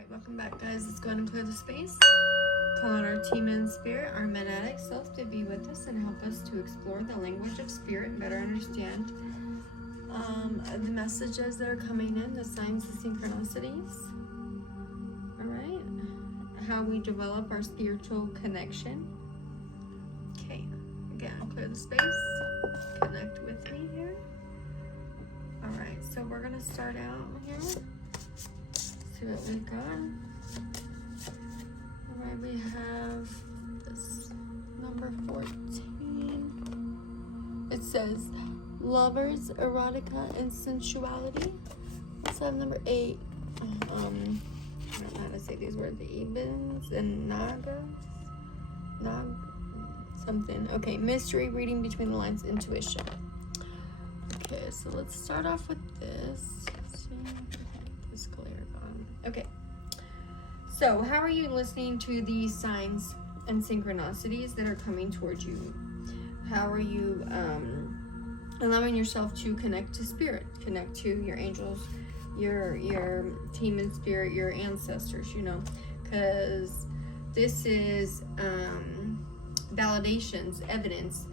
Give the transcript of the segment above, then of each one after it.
Alright, welcome back, guys. Let's go ahead and clear the space. Call on our team in spirit, our magnetic self, to be with us and help us to explore the language of spirit and better understand the messages that are coming in, the signs, the synchronicities. Alright, how we develop our spiritual connection. Okay, again, clear the space. Connect with me here. Alright, so we're going to start out here. See what we got. Alright, we have this number 14. It says lovers, erotica, and sensuality. Let's have number 8. I don't know how to say these words. Ebens and Nagas. Something. Okay, mystery, reading between the lines, intuition. Okay, so let's start off with this. Let's see if I can get this cleared on. Okay. So, how are you listening to these signs and synchronicities that are coming towards you? How are you allowing yourself to connect to spirit, connect to your angels, your team in spirit, your ancestors, you know? Because this is validations, evidence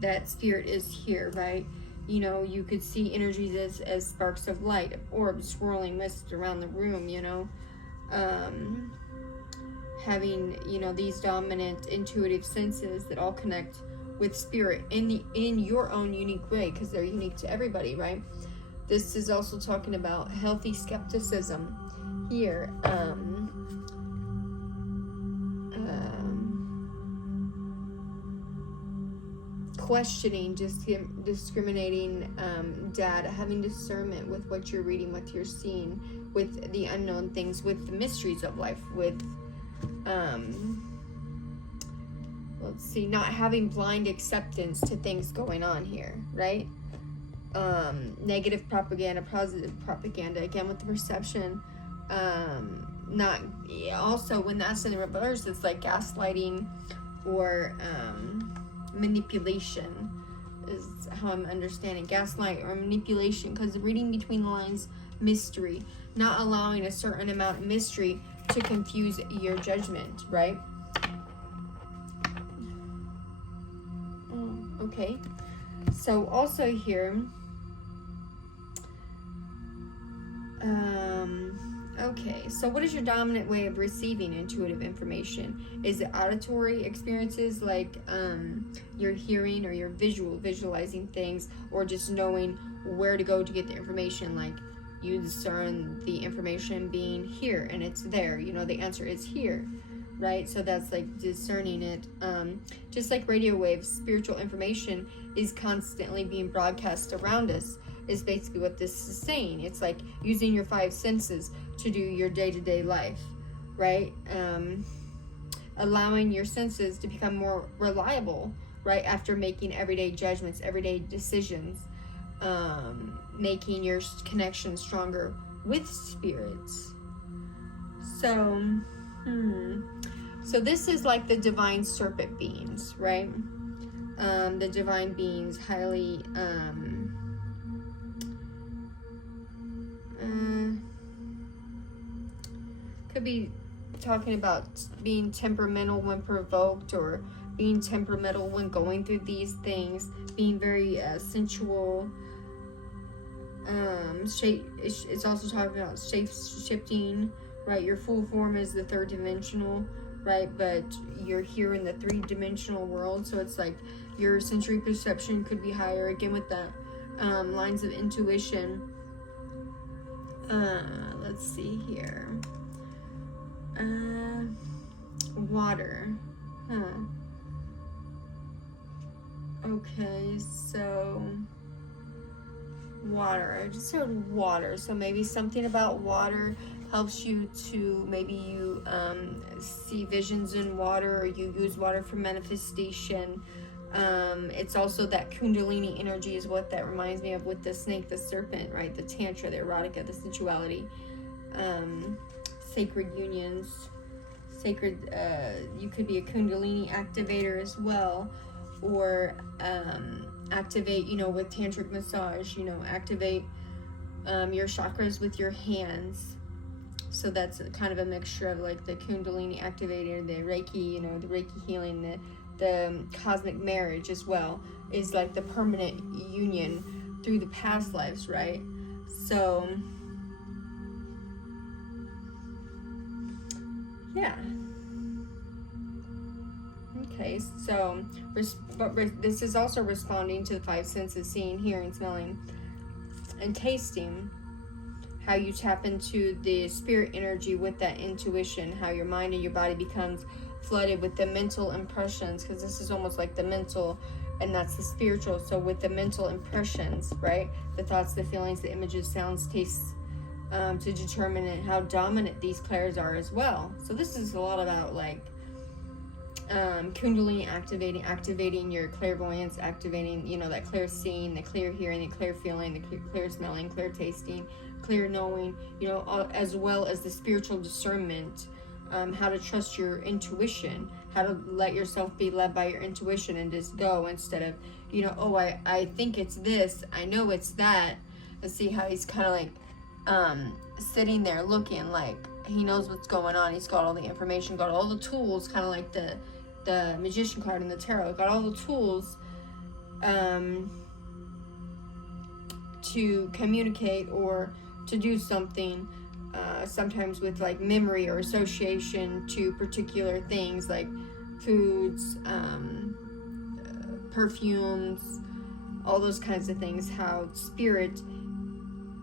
that spirit is here, right? You know, you could see energies as sparks of light, orbs, swirling mist around the room, you know. Having, you know, these dominant intuitive senses that all connect with spirit in your own unique way, because they're unique to everybody, right? This is also talking about healthy skepticism here. Questioning, discriminating data, having discernment with what you're reading, what you're seeing, with the unknown things, with the mysteries of life, with let's see, not having blind acceptance to things going on here, right? Negative propaganda, positive propaganda, again with the perception. Not also, when that's in reverse, it's like gaslighting or manipulation is how I'm understanding. Gaslight or manipulation, because reading between the lines, mystery, not allowing a certain amount of mystery to confuse your judgment, right? Okay, so also here, okay, so what is your dominant way of receiving intuitive information? Is it auditory experiences, like you're hearing, or you're visualizing things, or just knowing where to go to get the information, like you discern the information being here and it's there, you know, the answer is here, right? So that's like discerning it. Just like radio waves, spiritual information is constantly being broadcast around us, is basically what this is saying. It's like using your 5 senses to do your day-to-day life, right? Allowing your senses to become more reliable, right? After making everyday judgments, everyday decisions, making your connection stronger with spirits. So, so this is like the divine serpent beings, right? The divine beings, highly could be talking about being temperamental when provoked, or being temperamental when going through these things, being very sensual. It's also talking about shape-shifting, right? Your full form is the 3rd dimensional, right? But you're here in the 3-dimensional world, so it's like your sensory perception could be higher, again with the lines of intuition. Let's see here. Water. Okay, so water. I just heard water. So maybe something about water helps you to, maybe you see visions in water, or you use water for manifestation. It's also that Kundalini energy is what that reminds me of, with the snake, the serpent, right? The tantra, the erotica, the sensuality, sacred unions, sacred, you could be a Kundalini activator as well, or activate, you know, with tantric massage, you know, activate your chakras with your hands. So that's kind of a mixture of like the Kundalini activator, the Reiki, the Reiki healing, the cosmic marriage as well, is like the permanent union through the past lives, right? So, yeah. Okay, so this is also responding to the 5 senses: seeing, hearing, smelling, and tasting. How you tap into the spirit energy with that intuition, how your mind and your body becomes flooded with the mental impressions, because this is almost like the mental, and that's the spiritual. So with the mental impressions, right, the thoughts, the feelings, the images, sounds, tastes, to determine how dominant these clairs are as well. So this is a lot about like Kundalini activating your clairvoyance, activating, that clear seeing, the clear hearing, the clear feeling, the clear smelling, clear tasting, clear knowing, as well as the spiritual discernment, how to trust your intuition, how to let yourself be led by your intuition and just go, instead of, I think it's this, I know it's that. And see how he's kind of like sitting there looking like he knows what's going on. He's got all the information, got all the tools, kind of like the magician card in the tarot, got all the tools to communicate or to do something, sometimes with like memory or association to particular things like foods, perfumes, all those kinds of things. How spirit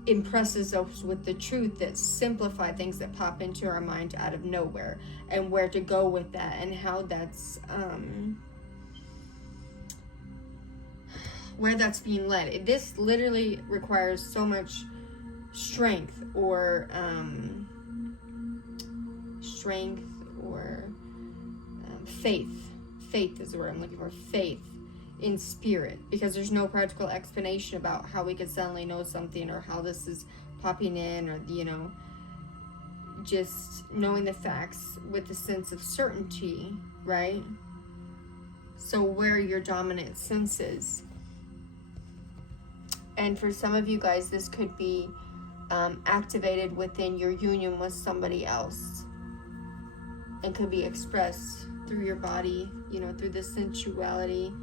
impresses us with the truth that simplify things that pop into our mind out of nowhere, and where to go with that, and how that's where that's being led. This literally requires so much strength or faith is the word I'm looking for. Faith in spirit, because there's no practical explanation about how we could suddenly know something, or how this is popping in, or just knowing the facts with a sense of certainty, right? So where are your dominant senses? And for some of you guys, this could be activated within your union with somebody else, and could be expressed through your body, through the sensuality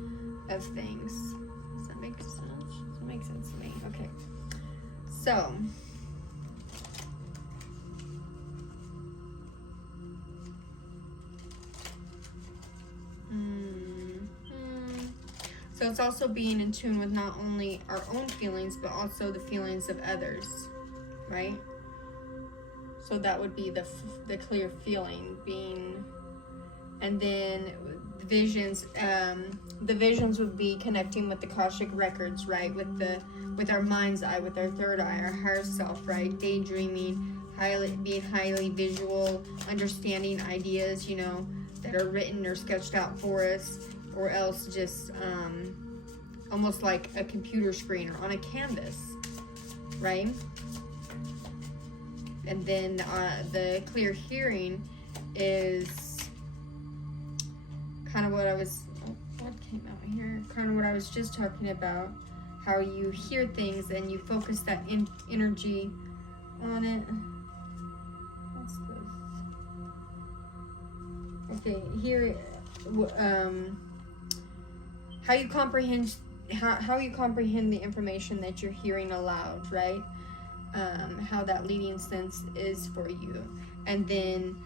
of things. Does that make sense? Does that make sense to me? Okay. So, so it's also being in tune with not only our own feelings, but also the feelings of others, right? So that would be the clear feeling being, and then visions. The visions would be connecting with the Akashic records, right? With our mind's eye, with our third eye, our higher self, right? Daydreaming, being highly visual, understanding ideas, that are written or sketched out for us, or else just almost like a computer screen or on a canvas, right? And then the clear hearing is kind of what came out here, kind of what I was just talking about, how you hear things and you focus that energy on it. What's this? Okay, here, how you comprehend the information that you're hearing aloud, right? How that leading sense is for you. And then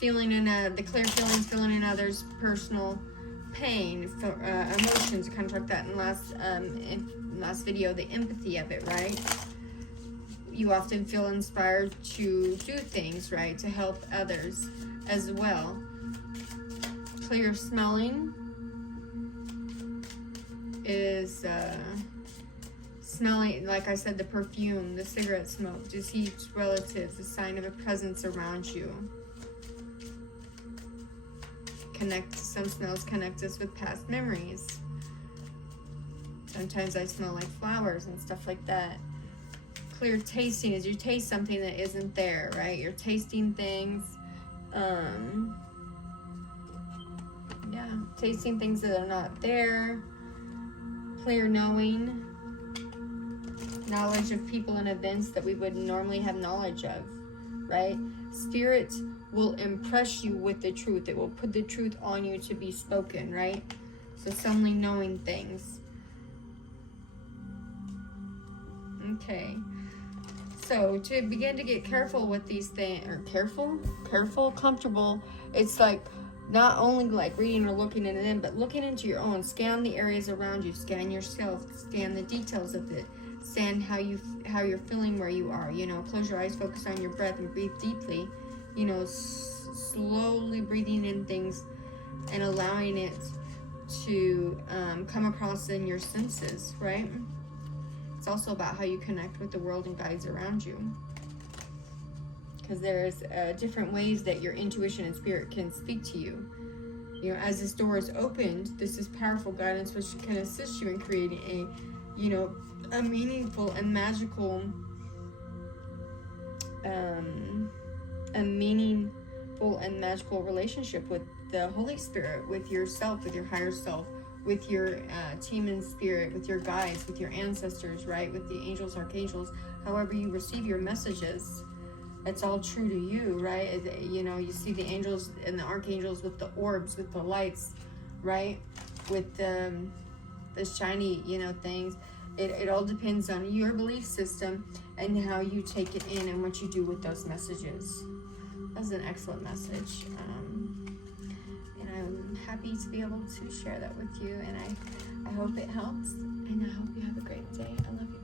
the clear feelings, feeling in others' personal pain, emotions. I kind of talked that in last video, the empathy of it, right? You often feel inspired to do things, right, to help others as well. Clear smelling is smelling, like I said, the perfume, the cigarette smoke, deceased relatives, a sign of a presence around you. Some smells connect us with past memories. Sometimes I smell like flowers and stuff like that. Clear tasting is you taste something that isn't there, right? You're tasting things. Tasting things that are not there. Clear knowing. knowledge of people and events that we would normally have knowledge of, right? Spirit will impress you with the truth. It will put the truth on you to be spoken, right? So suddenly knowing things. Okay. So to begin to get careful with these things, or comfortable, it's like not only like reading or looking into them, but looking into your own. Scan the areas around you, scan yourself, scan the details of it, scan how you're feeling where you are. You know, close your eyes, focus on your breath, and breathe deeply. You know, slowly breathing in things and allowing it to come across in your senses, right? It's also about how you connect with the world and guides around you. Because there's different ways that your intuition and spirit can speak to you. You know, as this door is opened, this is powerful guidance which can assist you in creating a meaningful and magical relationship with the Holy Spirit, with yourself, with your higher self, with your team in spirit, with your guides, with your ancestors, right? With the angels, archangels, however you receive your messages. It's all true to you, right? You know, you see the angels and the archangels with the orbs, with the lights, right? With the shiny, things. It all depends on your belief system and how you take it in and what you do with those messages. That's an excellent message. And I'm happy to be able to share that with you. And I hope it helps. And I hope you have a great day. I love you.